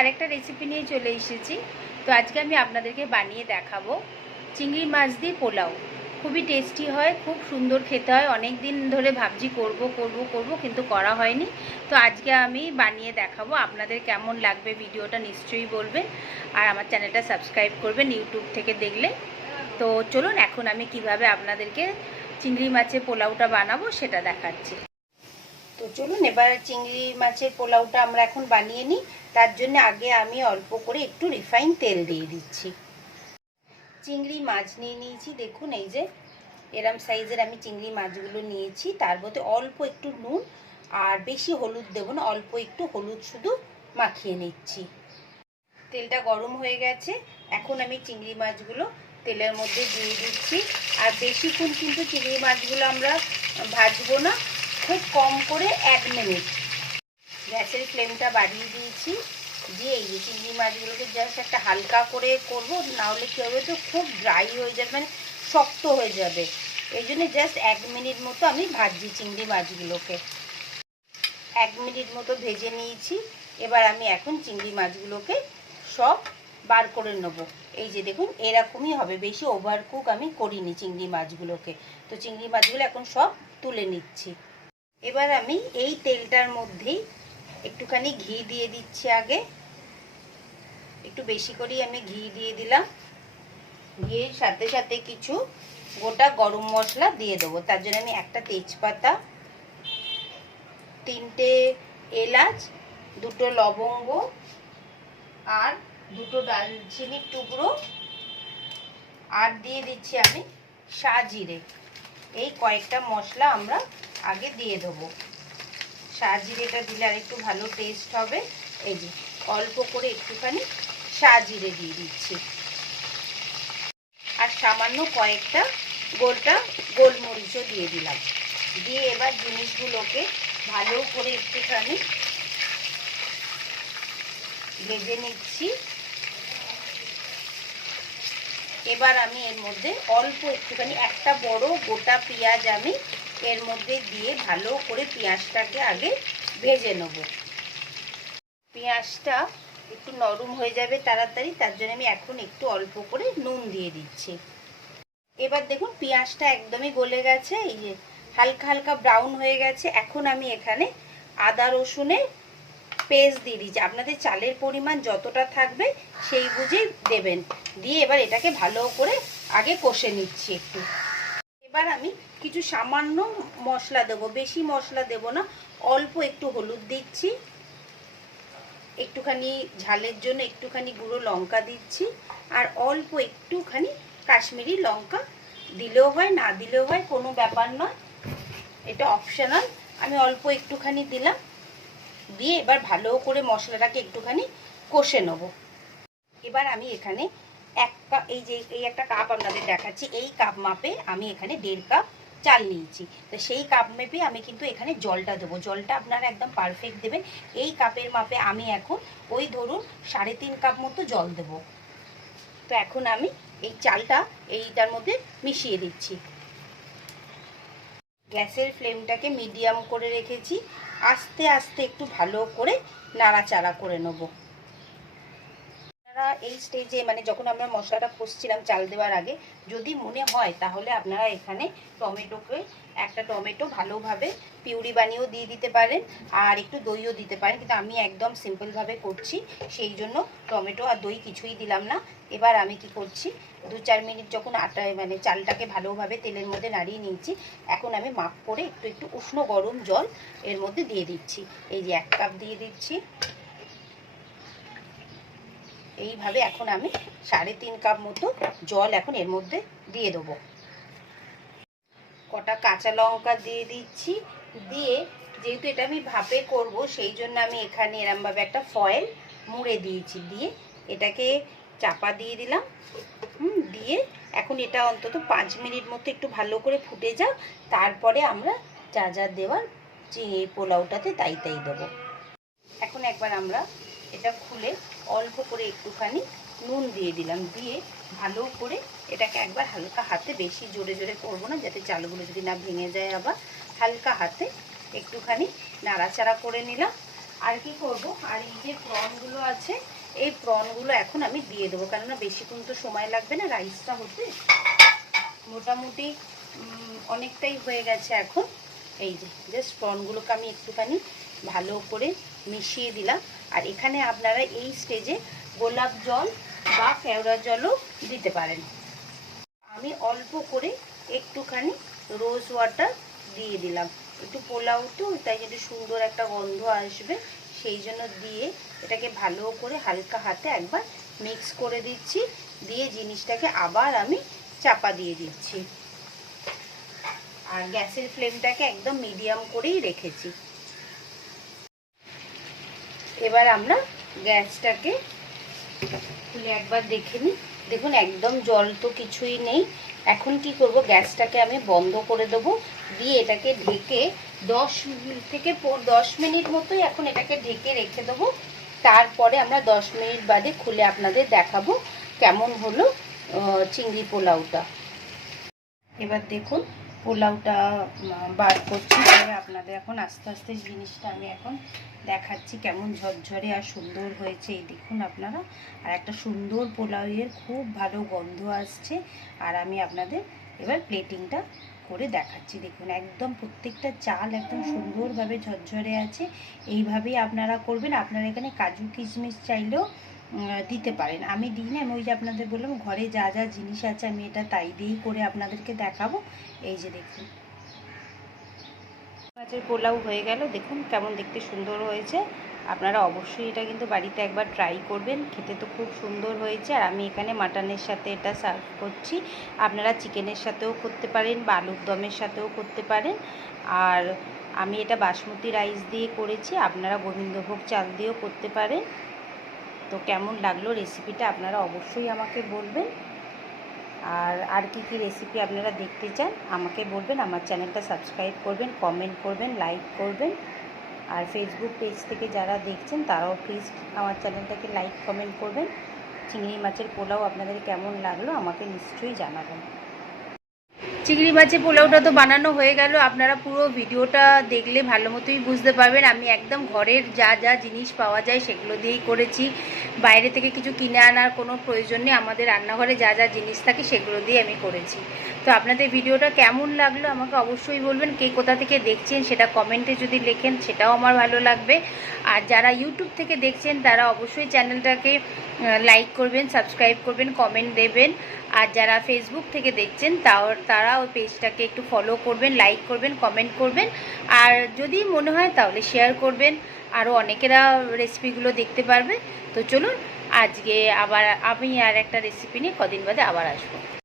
আরেকটা রেসিপি নিয়ে চলে এসেছি। তো আজকে আমি আপনাদেরকে বানিয়ে দেখাবো চিংড়ি মাছ দিয়ে পোলাও। খুবই টেস্টি হয়, খুব সুন্দর খেতে হয়। অনেক দিন ধরে ভাবছি করব করব করব, কিন্তু করা হয়নি। তো আজকে আমি বানিয়ে দেখাবো। আপনাদের কেমন লাগবে ভিডিওটা নিশ্চয়ই বলবেন, আর আমার চ্যানেলটা সাবস্ক্রাইব করবেন ইউটিউব থেকে দেখলে। তো চলুন এখন আমি কিভাবে আপনাদেরকে চিংড়ি মাছের পোলাওটা বানাবো সেটা দেখাচ্ছি। তো চলুন এবার চিংড়ি মাছের পোলাওটা আমরা এখন বানিয়ে নিই। তার জন্য আগে আমি অল্প করে একটু রিফাইন তেল দিয়ে দিচ্ছি। চিংড়ি মাছ নিয়ে নিয়েছি, দেখুন এই যে এরম সাইজের আমি চিংড়ি মাছগুলো নিয়েছি। তার মধ্যে অল্প একটু নুন আর বেশি হলুদ দেবো না, অল্প একটু হলুদ শুধু মাখিয়ে নিচ্ছি। তেলটা গরম হয়ে গেছে, এখন আমি চিংড়ি মাছগুলো তেলের মধ্যে দিয়ে দিচ্ছি। আর বেশিক্ষণ কিন্তু চিংড়ি মাছগুলো আমরা ভাজবো না, খুব কম করে 1 মিনিট। গ্যাসের ফ্লেমটা বাড়িয়ে দিয়েছি, দিয়ে এই যে চিংড়ি মাছগুলোকে জাস্ট একটা হালকা করে করবো, নাহলে কী হবে তো খুব ড্রাই হয়ে যাবে, মানে শক্ত হয়ে যাবে। এই জন্য জাস্ট 1 মিনিট মতো আমি ভাজছি চিংড়ি মাছগুলোকে। 1 মিনিট মতো ভেজে নিয়েছি। এবার আমি এখন চিংড়ি মাছগুলোকে সব বার করে নেব। এই যে দেখুন এরকমই হবে, বেশি ওভারকুক আমি করিনি চিংড়ি মাছগুলোকে। তো চিংড়ি মাছগুলো এখন সব তুলে নিচ্ছি। এবার আমি এই তেলটার মধ্যেই একটুখানি ঘি দিয়ে দিচ্ছি। আগে একটু বেশি করেই আমি ঘি দিয়ে দিলাম। ঘিয়ের সাথে সাথে কিছু গোটা গরম মশলা দিয়ে দেবো। তার জন্য আমি একটা তেজপাতা, 3টে এলাচ, 2টো লবঙ্গ আর 2টো দারচিনির টুকরো, আর দিয়ে দিচ্ছি আমি সাজিরে। এই কয়েকটা মশলা আমরা আগে দিয়ে দেবো। সাজিরেটা দিলে আর একটু ভালো টেস্ট হবে। এই যে অল্প করে একটুখানি সাজিরে দিয়ে দিচ্ছি, আর সামান্য কয়েকটা গোটা গোলমরিচও দিয়ে দিলাম। দিয়ে এবার জিনিসগুলোকে ভালো করে একটুখানি ভেজে নিচ্ছি। এবার আমি এর মধ্যে অল্প একটুখানি একটা বড় গোটা পেঁয়াজ আমি এর মধ্যে দিয়ে ভালো করে পেঁয়াজটাকে আগে ভেজে নেব। পেঁয়াজটা একটু নরম হয়ে যাবে তাড়াতাড়ি, তার জন্য আমি এখন একটু অল্প করে নুন দিয়ে দিচ্ছি। এবার দেখুন পেঁয়াজটা একদমই গলে গেছে, এই যে হালকা হালকা ব্রাউন হয়ে গেছে। এখন আমি এখানে আদা রসুনের পেস্ট দিয়ে দিচ্ছি। আপনাদের চালের পরিমাণ যতটা থাকবে সেই বুঝেই দেবেন। দিয়ে এবার এটাকে ভালো করে আগে কষে নিচ্ছি একটু। এবার আমি কিছু সামান্য মশলা দেবো, বেশি মশলা দেব না। অল্প একটু হলুদ দিচ্ছি, একটুখানি ঝালের জন্য একটুখানি গুঁড়ো লঙ্কা দিচ্ছি, আর অল্প একটুখানি কাশ্মীরি লঙ্কা দিলেও হয়, না দিলেও হয়, কোনো ব্যাপার নয়, এটা অপশনাল। আমি অল্প একটুখানি দিলাম। দিয়ে এবার ভালো করে মশলাটাকে একটুখানি কষে নেব। এবার আমি এখানে এই একটা কাপ আপনাদের দেখাচ্ছি, এই কাপ মাপে আমি এখানে 1.5 কাপ চাল নিয়েছি। তো সেই কাপ মেপে আমি কিন্তু এখানে জলটা দেবো। জলটা আপনারা একদম পারফেক্ট দেবেন। এই কাপের মাপে আমি এখন ওই ধরুন 3.5 কাপ মতো জল দেব। তো এখন আমি এই চালটা এইটার মধ্যে মিশিয়ে দিচ্ছি। গ্যাসের ফ্লেমটাকে মিডিয়াম করে রেখেছি। আস্তে আস্তে একটু ভালো করে নাড়াচাড়া করে নেব। আপনারা এই স্টেজে, মানে যখন আমরা মশলাটা কষছিলাম চাল দেওয়ার আগে, যদি মনে হয় তাহলে আপনারা এখানে একটা টমেটো ভালোভাবে পিউরি বানিয়েও দিয়ে দিতে পারেন, আর একটু দইও দিতে পারেন। কিন্তু আমি একদম সিম্পলভাবে করছি, সেই জন্য টমেটো আর দই কিছুই দিলাম না। এবার আমি কি করছি, 2-4 মিনিট যখন চালটাকে ভালোভাবে তেলের মধ্যে নাড়িয়ে নিয়েছি, এখন আমি মাপ করে একটু একটু উষ্ণ গরম জল এর মধ্যে দিয়ে দিচ্ছি। এই যে 1 কাপ দিয়ে দিচ্ছি। এইভাবে এখন আমি 3.5 কাপ মতো জল এখন এর মধ্যে দিয়ে দেবো। কটা কাঁচা লঙ্কা দিয়ে দিচ্ছি। দিয়ে যেহেতু এটা আমি ভাপে করব, সেই জন্য আমি এখানে এরমভাবে একটা ফয়েল মুড়ে দিয়েছি। দিয়ে এটাকে চাপা দিয়ে দিলাম। দিয়ে এখন এটা অন্তত 5 মিনিট মতো একটু ভালো করে ফুটে যাক, তারপরে আমরা যা যা দেওয়ার এই পোলাওটাতে তাই দেবো। এখন একবার আমরা এটা খুলে অল্প করে একটুখানি নুন দিয়ে দিলাম। দিয়ে ভালো করে এটাকে একবার হালকা হাতে, বেশি জোরে জোরে করবো না যাতে চালগুলো যদি না ভেঙে যায়, আবার হালকা হাতে একটুখানি নাড়াচাড়া করে নিলাম। আর কি করব, আর এই যে প্রনগুলো আছে এই প্রনগুলো এখন আমি দিয়ে দেবো, কেননা বেশিক্ষণ তো সময় লাগবে না রাইসটা হতে, মোটামুটি অনেকটাই হয়ে গেছে এখন। এই যে জাস্ট প্রনগুলোকে আমি একটুখানি ভালো করে মিশিয়ে দিলাম। আর এখানে আপনারা এই স্টেজে গোলাপ জল বা কেওড়া জলও দিতে পারেন। আমি অল্প করে একটুখানি রোজ ওয়াটার দিয়ে দিলাম, একটু পোলাও তো তাই একটু সুন্দর একটা গন্ধ আসবে, সেই জন্য দিয়ে এটাকে ভালো করে হালকা হাতে একবার মিক্স করে দিচ্ছি। দিয়ে জিনিসটাকে আবার আমি চাপা দিয়ে দিচ্ছি। আর গ্যাসের ফ্লেমটাকে একদম মিডিয়াম করেই রেখেছি। এবার আমরা গ্যাসটাকে খুলে একবার দেখে নিই। দেখুন একদম জল তো কিছুই নেই। এখন কি করব, গ্যাসটাকে আমি বন্ধ করে দেবো, দিয়ে এটাকে ঢেকে 10 মিনিট মতোই এখন এটাকে ঢেকে রেখে দেবো। তারপরে আমরা 10 মিনিট বাদে খুলে আপনাদের দেখাবো কেমন হলো চিংড়ি পোলাওটা। এবার দেখুন পোলাওটা বার করছি, আপনাদের এখন আস্তে আস্তে জিনিসটা আমি এখন দেখাচ্ছি কেমন ঝরঝরে আর সুন্দর হয়েছে। এই দেখুন আপনারা, আর একটা সুন্দর পোলাওয়ের খুব ভালো গন্ধ আসছে। আর আমি আপনাদের এবার প্লেটিংটা করে দেখাচ্ছি। দেখুন একদম প্রত্যেকটা চাল একদম সুন্দরভাবে ঝরঝরে আছে। এইভাবেই আপনারা করবেন। আপনারা এখানে কাজু কিশমিশ চাইলেও দিতে পারেন, আমি দিই না। আমি ওই যে আপনাদের বললাম ঘরে যা যা জিনিস আছে আমি এটা তাই দিয়েই করে আপনাদেরকে দেখাবো। এই যে দেখুন মাছের পোলাও হয়ে গেল, দেখুন কেমন দেখতে সুন্দর হয়েছে। আপনারা অবশ্যই এটা কিন্তু বাড়িতে একবার ট্রাই করবেন, খেতে তো খুব সুন্দর হয়েছে। আর আমি এখানে মাটনের সাথে এটা সার্ভ করছি। আপনারা চিকেনের সাথেও করতে পারেন বা আলুর দমের সাথেও করতে পারেন। আর আমি এটা বাসমতি রাইস দিয়ে করেছি, আপনারা গোবিন্দভোগ চাল দিয়েও করতে পারেন। তো কেমন লাগলো রেসিপিটা আপনারা অবশ্যই আমাকে বলবেন। আর কি কি রেসিপি আপনারা দেখতে চান আমাকে বলবেন। আমার চ্যানেলটা সাবস্ক্রাইব করবেন, কমেন্ট করবেন, লাইক করবেন। আর ফেসবুক পেজ থেকে যারা দেখছেন তারাও প্লিজ আমার চ্যানেলটাকে লাইক কমেন্ট করবেন। চিংড়ি মাছের পোলাও আপনাদের কেমন লাগলো আমাকে নিশ্চয়ই জানাবেন। চিংড়ি মাছের পোলাওটা তো বানানো হয়ে গেল। আপনারা পুরো ভিডিওটা দেখলে ভালো মতোই বুঝতে পারবেন আমি একদম ঘরের যা যা জিনিস পাওয়া যায় সেগুলো দিয়েই করেছি। বাইরে থেকে কিছু কিনে আনার কোনো প্রয়োজন নেই, আমাদের রান্নাঘরে যা যা জিনিস থাকে সেগুলো দিয়ে আমি করেছি। তো আপনাদের ভিডিওটা কেমন লাগলো আমাকে অবশ্যই বলবেন। কে কোথা থেকে দেখছেন সেটা কমেন্টে যদি লেখেন সেটাও আমার ভালো লাগবে। আর যারা ইউটিউব থেকে দেখছেন তারা অবশ্যই চ্যানেলটাকে লাইক করবেন, সাবস্ক্রাইব করবেন, কমেন্ট দেবেন। আর যারা ফেসবুক থেকে দেখছেন তারা ওই পেজটাকে একটু ফলো করবেন, লাইক করবেন, কমেন্ট করবেন। আর যদি মনে হয় তাহলে শেয়ার করবেন, আরও অনেকেরা রেসিপিগুলো দেখতে পারবে। তো চলুন আজকে আবার আমি আর একটা রেসিপি নিয়ে কদিন বাদে আবার আসবো।